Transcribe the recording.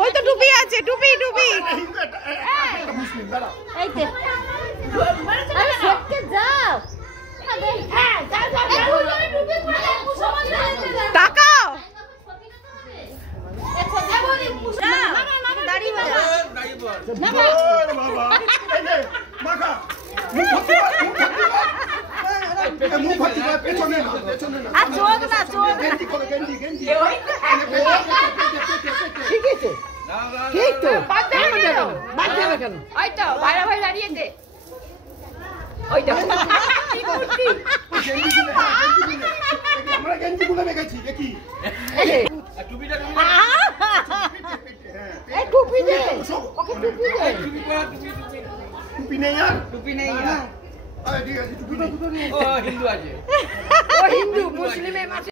ওই তো টুপি আছে, টুপি টুপি। এই তে আরে সবকে যাও তাকাও। দাঁড়িয়ে टूपी नहीं यार, टूपी नहीं यार। अरे ठीक है, टूपी नहीं। ओ हिंदू आज। ओ हिंदू मुस्लिम है।